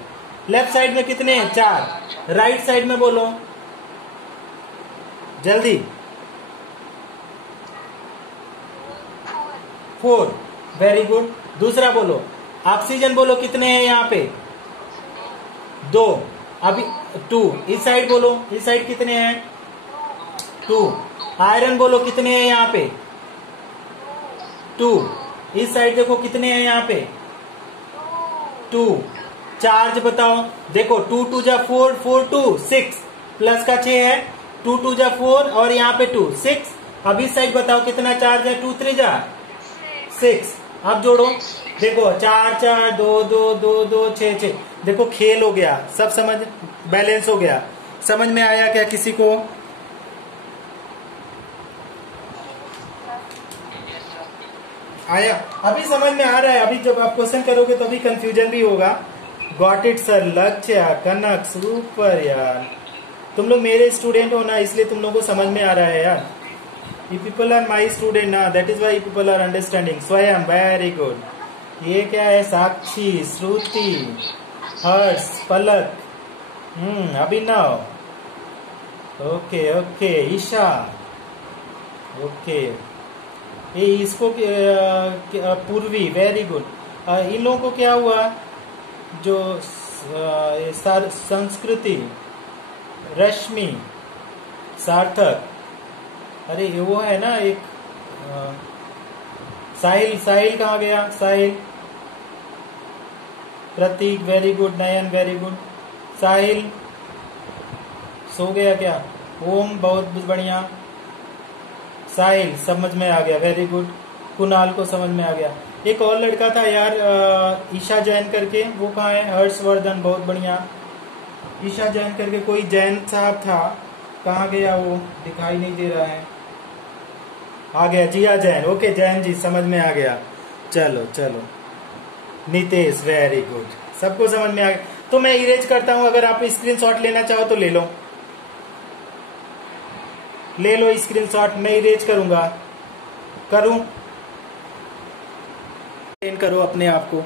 लेफ्ट साइड में कितने हैं, 4। राइट साइड में बोलो जल्दी, 4, वेरी गुड। दूसरा बोलो, ऑक्सीजन बोलो कितने हैं यहाँ पे, 2, अभी 2। इस साइड बोलो, इस साइड कितने हैं, 2। आयरन बोलो कितने हैं यहाँ पे, 2। इस साइड देखो कितने हैं यहाँ पे, 2। चार्ज बताओ, देखो 2 2 जा 4, 4 2 6, प्लस का 6 है, 2 2 जा 4 और यहाँ पे 2 6। अब इस साइड बताओ कितना चार्ज है, 2 3 जा 6। अब जोड़ो, देखो 4 4 2 2 2 2 6 6, देखो खेल हो गया, सब समझ, बैलेंस हो गया। समझ में आया क्या किसी को? आया? अभी समझ में आ रहा है? अभी जब आप क्वेश्चन करोगे तो अभी कंफ्यूजन भी होगा। गॉट इट सर, लक्ष्य, कनक, सुपर यार, तुम लोग मेरे स्टूडेंट हो ना, इसलिए तुम लोगों को समझ में आ रहा है यार। You people are my student ना, that is why you people are understanding. स्वयं, वेरी गुड। ये क्या है? साक्षी, श्रुति, हर्ष, पलक, अभिनव, ओके ओके, ईशा, ओके, ये इसको पूर्वी, वेरी गुड। इन लोगों को क्या हुआ? जो संस्कृति, रश्मि, सार्थक, अरे ये वो है ना एक साहिल, साहिल कहाँ गया? साहिल, प्रतीक, वेरी गुड। नयन, वेरी गुड। साहिल सो गया क्या? ओम, बहुत बढ़िया। साहिल समझ में आ गया, वेरी गुड। कुणाल को समझ में आ गया। एक और लड़का था यार, ईशा जैन करके, वो कहाँ है? हर्षवर्धन, बहुत बढ़िया। ईशा जैन करके कोई जैन साहब था, कहाँ गया वो? दिखाई नहीं दे रहा है। आ गया, जिया जैन, ओके जैन जी, समझ में आ गया। चलो चलो, नितेश, वेरी गुड, सबको समझ में आ गया। तो मैं इरेज करता हूं, अगर आप स्क्रीनशॉट लेना चाहो तो ले लो, ले लो स्क्रीनशॉट, मैं इरेज करूंगा। करूं? करो अपने आप को,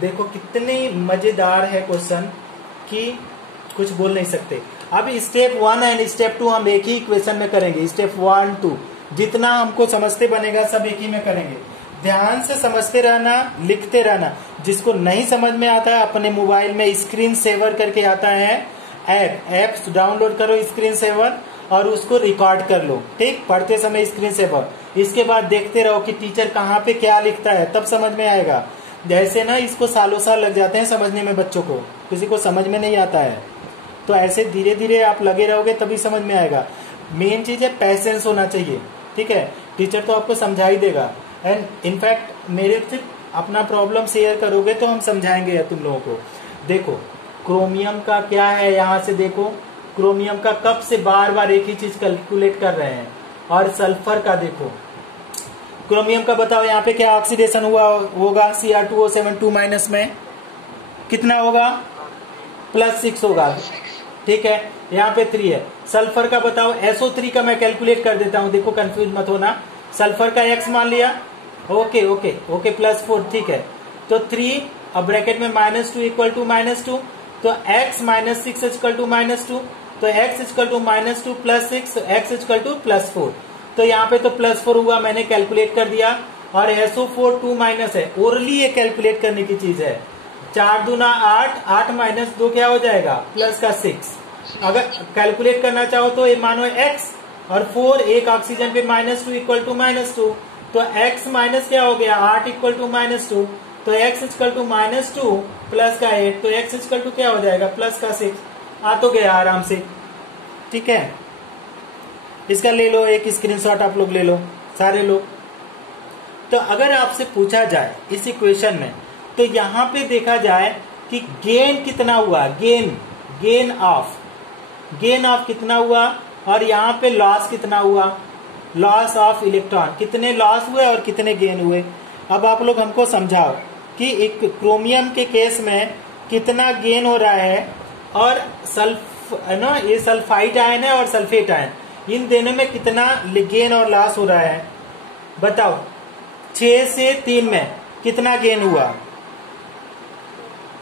देखो कितने मजेदार है क्वेश्चन कि कुछ बोल नहीं सकते। अब स्टेप 1 एंड स्टेप 2 हम एक ही इक्वेशन में करेंगे। स्टेप 1 2 जितना हमको समझते बनेगा सब एक ही में करेंगे। ध्यान से समझते रहना, लिखते रहना। जिसको नहीं समझ में आता है अपने मोबाइल में स्क्रीन सेवर करके आता है ऐप डाउनलोड करो स्क्रीन सेवर और उसको रिकॉर्ड कर लो, ठीक? पढ़ते समय स्क्रीन सेवर, इसके बाद देखते रहो कि टीचर कहाँ पे क्या लिखता है, तब समझ में आएगा। जैसे ना इसको सालों साल लग जाते हैं समझने में, बच्चों को किसी को समझ में नहीं आता है, तो ऐसे धीरे धीरे आप लगे रहोगे तभी समझ में आएगा। मेन चीज है पैसेंस होना चाहिए, ठीक है? टीचर तो आपको समझा ही देगा, एंड इनफैक्ट मेरे से अपना प्रॉब्लम शेयर करोगे तो हम समझाएंगे तुम लोगों को। देखो क्रोमियम का क्या है, यहाँ से देखो क्रोमियम का कब से बार बार एक ही चीज कैलकुलेट कर रहे हैं। और सल्फर का देखो, क्रोमियम का बताओ यहाँ पे क्या ऑक्सीडेशन हुआ होगा? Cr2O7 माइनस में कितना होगा? +6 होगा, ठीक है? यहाँ पे 3 है। सल्फर का बताओ, SO3 का मैं कैलकुलेट कर देता हूँ, देखो कंफ्यूज मत होना। सल्फर का X मान लिया, ओके ओके ओके, +4, ठीक है? तो 3, अब ब्रैकेट में -2 इक्वल टू -2, तो x - 6 इक्वल टू -2, तो x equal to -2 + 6, x equal to +4। तो यहाँ पे तो +4 हुआ, मैंने कैलकुलेट कर दिया। और SO4 2- है, ओरली ये कैलकुलेट करने की चीज है। 4 दूना 8, 8 - 2 क्या हो जाएगा? +6। अगर कैलकुलेट करना चाहो तो ये मानो x और 4, एक ऑक्सीजन पे -2 इक्वल टू -2, तो x माइनस क्या हो गया? 8 इक्वल टू -2, तो x इक्वल टू -2 प्लस का 8, तो x इक्वल टू क्या हो जाएगा? +6। आ तो गया आराम से, ठीक है? इसका ले लो एक स्क्रीनशॉट, आप लोग ले लो सारे लोग। तो अगर आपसे पूछा जाए इस इक्वेशन में, तो यहाँ पे देखा जाए कि गेन कितना हुआ, गेन ऑफ कितना हुआ, और यहाँ पे लॉस कितना हुआ, लॉस ऑफ इलेक्ट्रॉन, कितने लॉस हुए और कितने गेन हुए। अब आप लोग हमको समझाओ कि एक क्रोमियम के केस में कितना गेन हो रहा है, और ये सल्फाइड आयन है और सल्फेट आयन, इन दोनों में कितना गेन और लॉस हो रहा है बताओ। 6 से 3 में कितना गेन हुआ?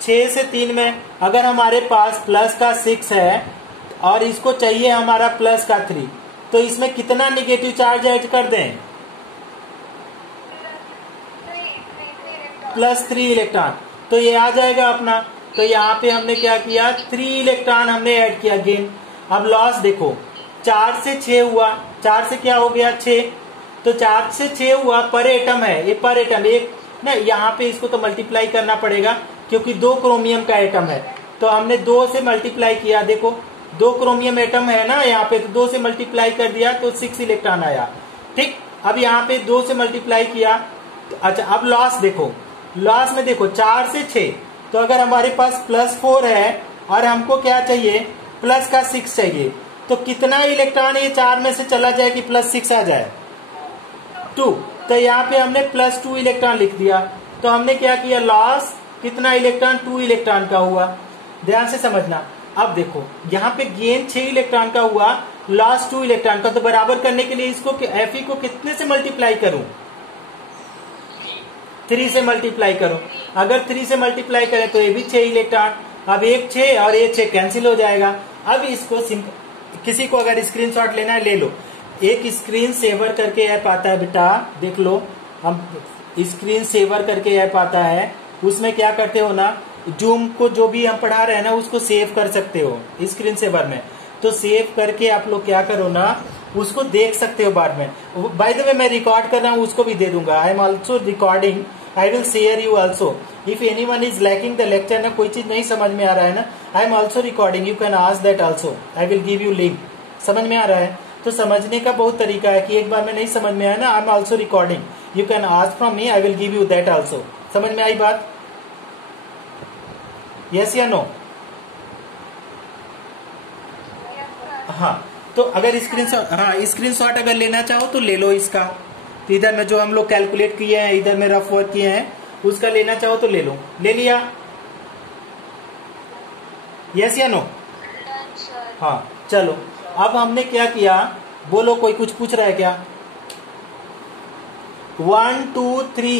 6 से 3 में अगर हमारे पास प्लस का 6 है और इसको चाहिए हमारा प्लस का 3, तो इसमें कितना निगेटिव चार्ज ऐड कर दें? +3 इलेक्ट्रॉन, तो ये आ जाएगा अपना। तो यहाँ पे हमने क्या किया? 3 इलेक्ट्रॉन हमने ऐड किया गेन। अब लॉस देखो, 4 से 6 हुआ, 4 से क्या हो गया? 6, तो 4 से 6 हुआ, पर एटम है ये, पर एटम एक ना, यहाँ पे इसको तो मल्टीप्लाई करना पड़ेगा क्योंकि 2 क्रोमियम का एटम है, तो हमने 2 से मल्टीप्लाई किया। देखो 2 क्रोमियम एटम है ना यहाँ पे, तो 2 से मल्टीप्लाई कर दिया तो 6 इलेक्ट्रॉन आया, ठीक? अब यहाँ पे 2 से मल्टीप्लाई किया अच्छा अब लॉस देखो, लॉस में देखो 4 से 6, तो अगर हमारे पास +4 है और हमको क्या चाहिए, प्लस का 6 चाहिए, तो कितना इलेक्ट्रॉन ये 4 में से चला जाए कि +6 आ जाए, 2। तो यहाँ पे हमने +2 इलेक्ट्रॉन लिख दिया। तो हमने क्या किया, लॉस कितना इलेक्ट्रॉन, 2 इलेक्ट्रॉन का हुआ। ध्यान से समझना। अब देखो यहाँ पे गेन 6 इलेक्ट्रॉन का हुआ, लॉस 2 इलेक्ट्रॉन का। तो बराबर करने के लिए इसको Fe को कितने से मल्टीप्लाई करूं, 3 से मल्टीप्लाई करो। अगर 3 से मल्टीप्लाई करें तो ये भी 6 इलेक्ट्रॉन, अब एक 6 और ये 6 कैंसिल हो जाएगा। अब इसको किसी को अगर स्क्रीनशॉट लेना है ले लो। एक स्क्रीन सेवर करके ऐप आता है बेटा, देख लो, हम स्क्रीन सेवर करके ऐप आता है, उसमें क्या करते हो ना, जूम को जो भी हम पढ़ा रहे हैं ना उसको सेव कर सकते हो स्क्रीन सेवर में। तो सेव करके आप लोग क्या करो ना, उसको देख सकते हो बाद में। बाय द वे मैं रिकॉर्ड कर रहा हूँ, उसको भी दे दूंगा। I am also recording, I will share you also if any one is lacking the lecture ना, कोई चीज नहीं समझ में आ रहा है ना, I am also recording, you can ask that also, I will give you link. समझ में आ रहा है? तो समझने का बहुत तरीका है कि एक बार में नहीं समझ में आया ना, I am also recording, you can ask from me, I will give you that also. समझ में आई बात? यस या नो? हाँ, तो अगर स्क्रीनशॉट अगर लेना चाहो तो ले लो इसका। तो इधर में जो हम लोग कैलकुलेट किए हैं, इधर में रफ वर्क किए हैं, उसका लेना चाहो तो ले लो। ले लिया? यस या नो? हाँ चलो, अब हमने क्या किया, बोलो, कोई कुछ पूछ रहा है क्या? 1 2 3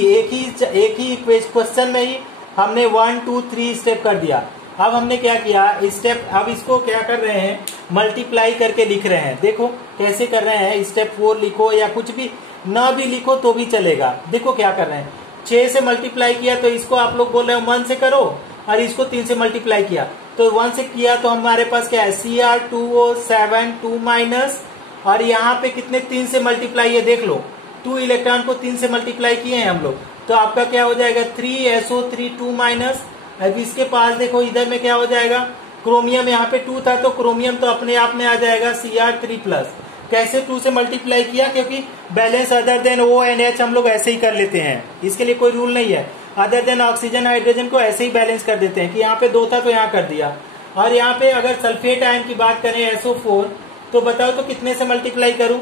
एक ही क्वेश्चन में ही हमने 1 2 3 स्टेप कर दिया। अब हमने क्या किया स्टेप, अब इसको क्या कर रहे हैं, मल्टीप्लाई करके लिख रहे हैं। देखो कैसे कर रहे हैं, स्टेप 4 लिखो या कुछ भी ना भी लिखो तो भी चलेगा। देखो क्या कर रहे हैं, 6 से मल्टीप्लाई किया तो इसको आप लोग बोल रहे हो 1 से करो, और इसको 3 से मल्टीप्लाई किया तो 1 से किया, तो हमारे पास क्या है, Cr2O7 2 माइनस, और यहाँ पे कितने 3 से मल्टीप्लाई है, देख लो 2 इलेक्ट्रॉन को 3 से मल्टीप्लाई किए हैं हम लोग, तो आपका क्या हो जाएगा 3SO3 2 माइनस। अब इसके पास देखो इधर में क्या हो जाएगा, क्रोमियम यहाँ पे 2 था तो क्रोमियम तो अपने आप में आ जाएगा Cr3+। कैसे 2 से मल्टीप्लाई किया, क्योंकि बैलेंस अदर देन ONH हम लोग ऐसे ही कर लेते हैं, इसके लिए कोई रूल नहीं है। अदर देन ऑक्सीजन हाइड्रोजन को ऐसे ही बैलेंस कर देते हैं कि यहाँ पे 2 था तो यहाँ कर दिया। और यहाँ पे अगर सल्फेट आयन की बात करें SO4, तो बताओ तो कितने से मल्टीप्लाई करूं,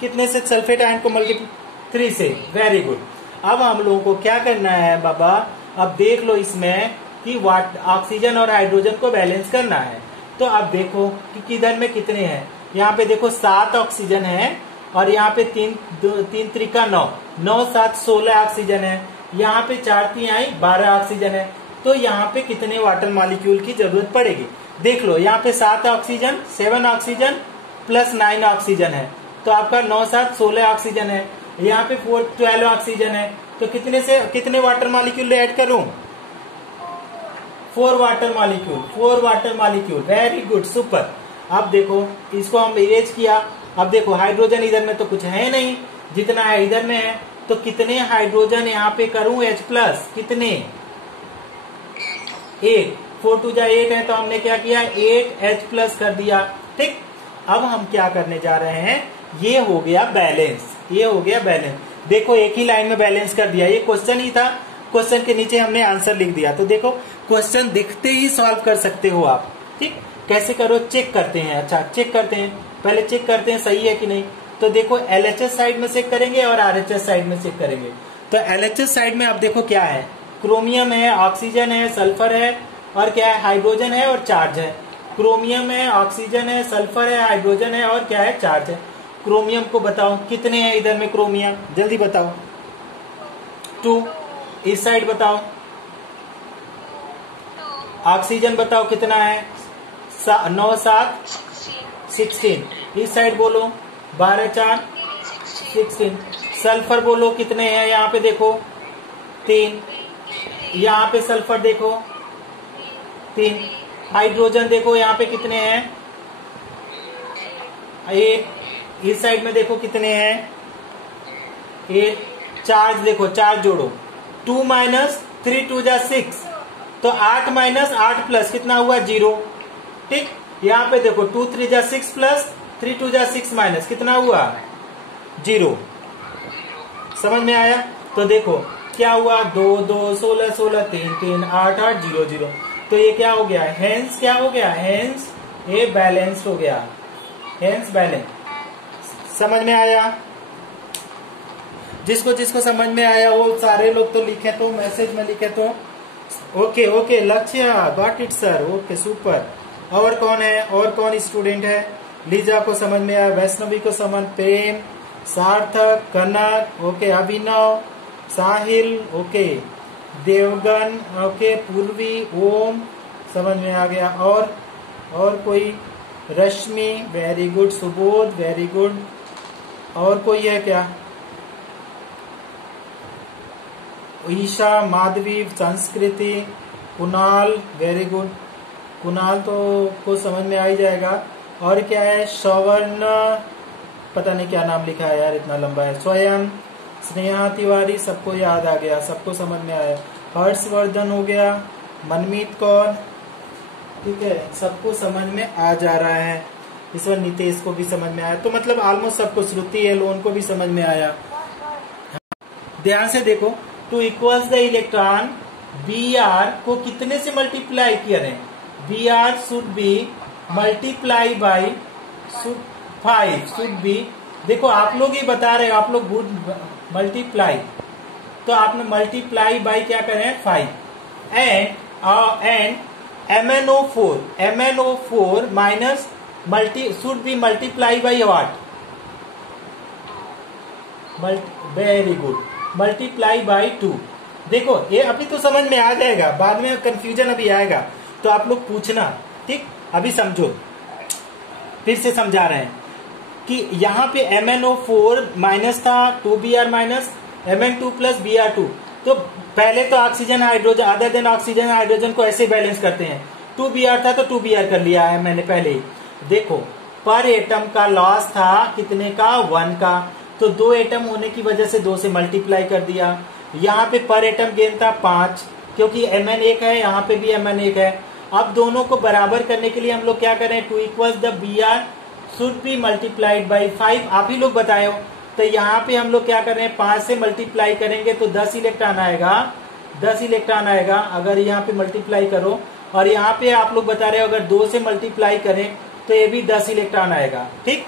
कितने से सल्फेट आयन को मल्टीप्लाई, 3 से। Very good. अब हम लोगों को क्या करना है बाबा, अब देख लो इसमें कि ऑक्सीजन और हाइड्रोजन को बैलेंस करना है। तो अब देखो कि किधर में कितने हैं, यहाँ पे देखो 7 ऑक्सीजन है, और यहाँ पे 3 त्रिका 9, 9 7 16 ऑक्सीजन है, यहाँ पे 4 3 आई 12 ऑक्सीजन है। तो यहाँ पे कितने वाटर मॉलिक्यूल की जरूरत पड़ेगी, देख लो। यहाँ पे 7 ऑक्सीजन 7 ऑक्सीजन प्लस 9 ऑक्सीजन है, तो आपका 9 7 16 ऑक्सीजन है। यहाँ पे 12 ऑक्सीजन है, तो कितने वाटर मॉलिक्यूल ऐड करूं, 4 water molecule. Very good, super. अब देखो इसको हम इरेज किया। अब देखो हाइड्रोजन इधर में तो कुछ है नहीं, जितना है इधर में है, तो कितने हाइड्रोजन यहाँ पे करूं H+, कितने, 8, 4 2 8 है, तो हमने क्या किया 8H+ कर दिया। ठीक, अब हम क्या करने जा रहे हैं, ये हो गया बैलेंस, ये हो गया बैलेंस। देखो एक ही लाइन में बैलेंस कर दिया, ये क्वेश्चन ही था, क्वेश्चन के नीचे हमने आंसर लिख दिया। तो देखो क्वेश्चन दिखते ही सॉल्व कर सकते हो आप। ठीक, कैसे करो, चेक करते हैं। अच्छा चेक करते हैं, पहले चेक करते हैं सही है कि नहीं। तो देखो LHS साइड में चेक करेंगे और RHS साइड में चेक करेंगे। तो LHS साइड में आप देखो क्या है, क्रोमियम है, ऑक्सीजन है, सल्फर है, और क्या है, हाइड्रोजन है और चार्ज है। क्रोमियम है, ऑक्सीजन है, सल्फर है, हाइड्रोजन है, और क्या है, चार्ज है। क्रोमियम को बताओ कितने हैं इधर में, क्रोमियम जल्दी बताओ, 2। इस साइड बताओ, ऑक्सीजन बताओ कितना है, 9 7 16। इस साइड बोलो 12 4 16। सल्फर बोलो कितने हैं, यहाँ पे देखो 3, यहाँ पे सल्फर देखो 3। हाइड्रोजन देखो यहाँ पे कितने हैं, 1। इस साइड में देखो कितने हैं, 8। चार्ज देखो, चार्ज जोड़ो, 2 माइनस 3 2 जा 6, तो 8 माइनस 8 प्लस कितना हुआ, 0। ठीक, यहाँ पे देखो 2 3 जा 6 प्लस 3 2 जा 6 माइनस कितना हुआ, 0। समझ में आया? तो देखो क्या हुआ, 2 2 16 16 3 3 8 8 0 0। तो ये क्या हो गया, हेंस क्या हो गया, हेंस ये बैलेंस्ड हो गया, हेंस बैलेंस। समझ में आया? जिसको जिसको समझ में आया वो सारे लोग तो लिखे, तो मैसेज में लिखे तो ओके ओके। लक्ष्य got it sir, okay super. और कौन है, और कौन स्टूडेंट है? लीजा को समझ में आया, वैष्णवी को समझ, Prem, Sarthak, Kanak, okay, Abhinav, Sahil, okay, Devgan, okay, Purvi, Om, समझ में आ गया। और कोई, Rashmi, very good, Subodh, very good. और कोई है क्या? ईशा, माधवी, संस्कृति, कुणाल, वेरी गुड। कुणाल तो को समझ में आ ही जाएगा। और क्या है, सवर्ण, पता नहीं क्या नाम लिखा है यार, इतना लंबा है। स्वयं, स्नेहा तिवारी, सबको याद आ गया, सबको समझ में आया। हर्षवर्धन हो गया, मनमीत कौर, ठीक है, सबको समझ में आ जा रहा है। इस बार नितेश को भी समझ में आया, तो मतलब ऑलमोस्ट सबको। श्रुति है, लोन को भी समझ में आया। ध्यान से देखो, to equals the electron B R को कितने से मल्टीप्लाई किया है? B R should be multiply by 5 should be. देखो आप लोग ही बता रहे हो, आप लोग गुड मल्टीप्लाई, तो आपने मल्टीप्लाई बाई क्या करें, 5। And MnO4 minus multi should be multiply by what? Very good, multiply by 2। देखो ये अभी तो समझ में आ जाएगा, बाद में कंफ्यूजन अभी आएगा तो आप लोग पूछना, ठीक? अभी समझो, फिर से समझा रहे हैं कि यहाँ पे MnO4 माइनस था, 2Br minus Mn2 plus Br2। तो पहले तो oxygen hydrogen other than oxygen hydrogen को ऐसे बैलेंस करते हैं। 2Br था तो 2Br कर लिया है मैंने पहले ही। देखो पर एटम का लॉस था कितने का, 1 का, तो 2 एटम होने की वजह से 2 से मल्टीप्लाई कर दिया। यहाँ पे पर एटम गेन था 5, क्योंकि Mn 1 है, यहाँ पे भी Mn 1 है। अब दोनों को बराबर करने के लिए हम लोग क्या करें, 2 equals the Br should be multiplied by 5। आप ही लोग बताए हो, तो यहाँ पे हम लोग क्या कर रहे हैं, 5 से मल्टीप्लाई करेंगे तो 10 इलेक्ट्रॉन आएगा, 10 इलेक्ट्रॉन आएगा अगर यहाँ पे मल्टीप्लाई करो। और यहाँ पे आप लोग बता रहे हो अगर 2 से मल्टीप्लाई करें तो ये भी 10 इलेक्ट्रॉन आएगा, ठीक?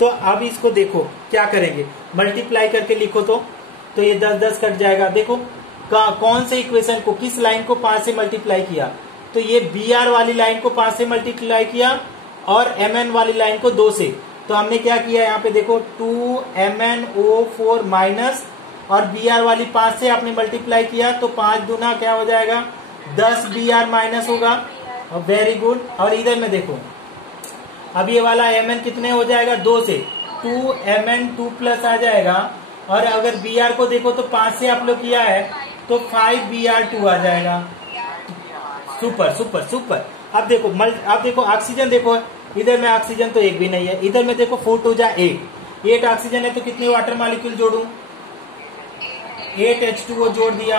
तो अब इसको देखो क्या करेंगे, मल्टीप्लाई करके लिखो तो ये 10 10 कट जाएगा। देखो कौन से इक्वेशन को, किस लाइन को 5 से मल्टीप्लाई किया, तो ये Br वाली लाइन को 5 से मल्टीप्लाई किया और Mn वाली लाइन को 2 से। तो हमने क्या किया यहाँ पे देखो, 2MnO4 माइनस और Br वाली 5 से आपने मल्टीप्लाई किया तो 5 दूना क्या हो जाएगा, 10 Br माइनस होगा। Very good. और इधर में देखो अब ये वाला Mn कितने हो जाएगा, 2 से 2Mn2 प्लस आ जाएगा। और अगर Br को देखो तो 5 से आप लोग किया है तो 5Br2 आ जाएगा। Super super super. अब देखो ऑक्सीजन देखो, इधर में ऑक्सीजन तो एक भी नहीं है, इधर में देखो 4 2 जा 8 ऑक्सीजन है तो कितने वाटर मॉलिक्यूल जोड़ू, 8 H2O जोड़ दिया।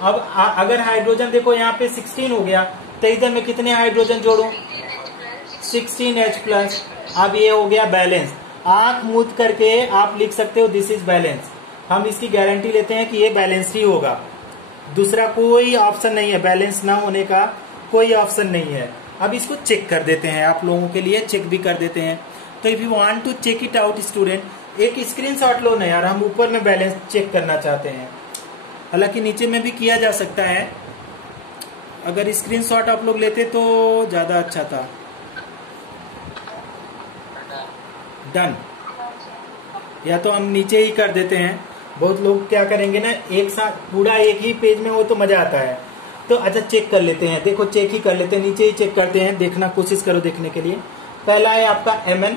अब अगर हाइड्रोजन देखो यहाँ पे 16 हो गया तो इधर में कितने हाइड्रोजन जोड़ू, 16H प्लस। अब ये हो गया बैलेंस। आंख मूंद करके आप लिख सकते हो दिस इज बैलेंस। हम इसकी गारंटी लेते हैं कि ये बैलेंस ही होगा, दूसरा कोई ऑप्शन नहीं है, बैलेंस ना होने का कोई ऑप्शन नहीं है। अब इसको चेक कर देते हैं, आप लोगों के लिए चेक भी कर देते हैं। तो if you want to check it out student, एक स्क्रीनशॉट लो ना यार, हम ऊपर में बैलेंस चेक करना चाहते हैं, हालांकि नीचे में भी किया जा सकता है। अगर स्क्रीनशॉट आप लोग लेते तो ज्यादा अच्छा था। डन, या तो हम नीचे ही कर देते हैं। बहुत लोग क्या करेंगे ना, एक साथ पूरा एक ही पेज में हो तो मजा आता है। तो अच्छा चेक कर लेते हैं, देखो चेक ही कर लेते हैं, नीचे ही चेक करते हैं, देखना कोशिश करो देखने के लिए। पहला है आपका Mn,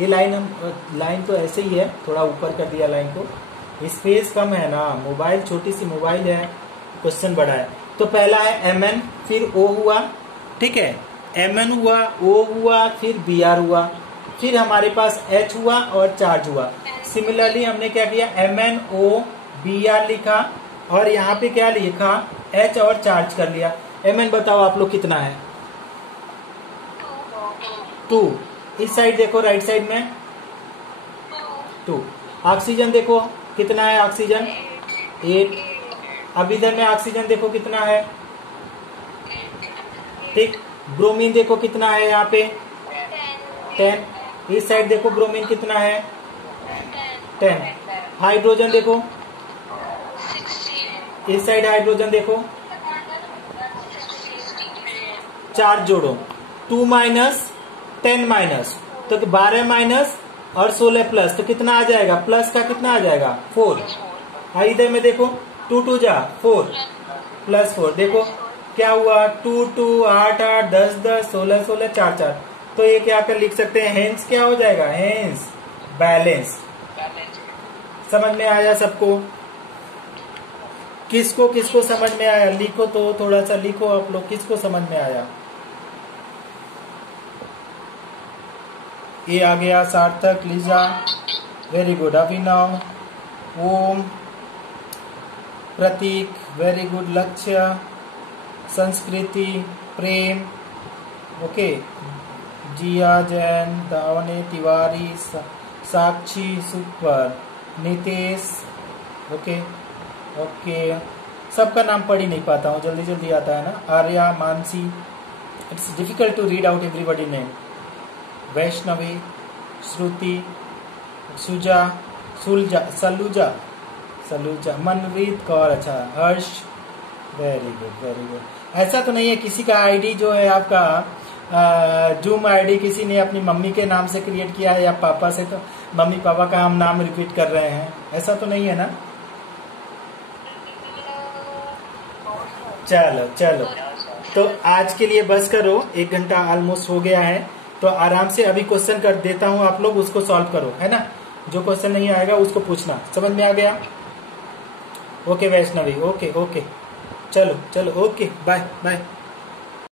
ये लाइन तो ऐसे ही है, थोड़ा ऊपर कर दिया लाइन को, स्पेस कम है ना, मोबाइल छोटी सी मोबाइल है, क्वेश्चन बड़ा है। तो पहला है Mn, फिर O हुआ, ठीक है, Mn हुआ, O हुआ, फिर Br हुआ, फिर हमारे पास H हुआ और चार्ज हुआ। सिमिलरली हमने क्या किया, MnO Br लिखा और यहाँ पे क्या लिखा, H और चार्ज कर लिया। Mn बताओ आप लोग कितना है, 2। इस साइड देखो राइट साइड में 2। ऑक्सीजन देखो कितना है, ऑक्सीजन 8। अब इधर में ऑक्सीजन देखो कितना है, ठीक। ब्रोमीन देखो कितना है यहाँ पे 10। इस साइड देखो ब्रोमीन कितना है 10। हाइड्रोजन देखो, इस साइड हाइड्रोजन देखो, 4 जोड़ो, 2 माइनस 10 माइनस, तो 12 माइनस और 16 प्लस, तो कितना आ जाएगा, प्लस का कितना आ जाएगा 4। इधर में देखो 2 2 जा 4 प्लस 4, देखो क्या हुआ 2 2 8 8 10 10 16 16 4 4, तो ये क्या कर लिख सकते हैं, हेंस क्या हो जाएगा, हेंस बैलेंस। समझ में आया सबको, किसको किसको समझ में आया, लिखो तो थोड़ा सा लिखो आप लोग, किसको समझ में आया। ये आ गया सार्थक, लीजा, वेरी गुड। अभिनव, ओम, प्रतीक, वेरी गुड। लक्ष्य, संस्कृति, प्रेम, ओके, जिया, जैन, दावने, तिवारी, साक्षी, सुपर, नितेश, ओके ओके, सबका नाम पढ़ ही नहीं पाता हूँ, जल्दी जल्दी आता है ना। Arya, Mansi, it's difficult to read out everybody name. Vaishnavi, Shruti, Suja, Sulja, Saluja, Saluja, Manveet Kaur, अच्छा, Harsh, very good very good. ऐसा तो नहीं है किसी का आईडी जो है आपका जूम आईडी किसी ने अपनी मम्मी के नाम से क्रिएट किया है या पापा से, तो मम्मी पापा का हम नाम रिपीट कर रहे हैं, ऐसा तो नहीं है ना। चलो चलो, तो आज के लिए बस करो, 1 घंटा ऑलमोस्ट हो गया है, तो आराम से अभी क्वेश्चन कर देता हूं, आप लोग उसको सॉल्व करो, है ना। जो क्वेश्चन नहीं आएगा उसको पूछना, समझ में आ गया। ओके वैष्णवी, ओके ओके, चलो चलो, ओके, बाय बाय।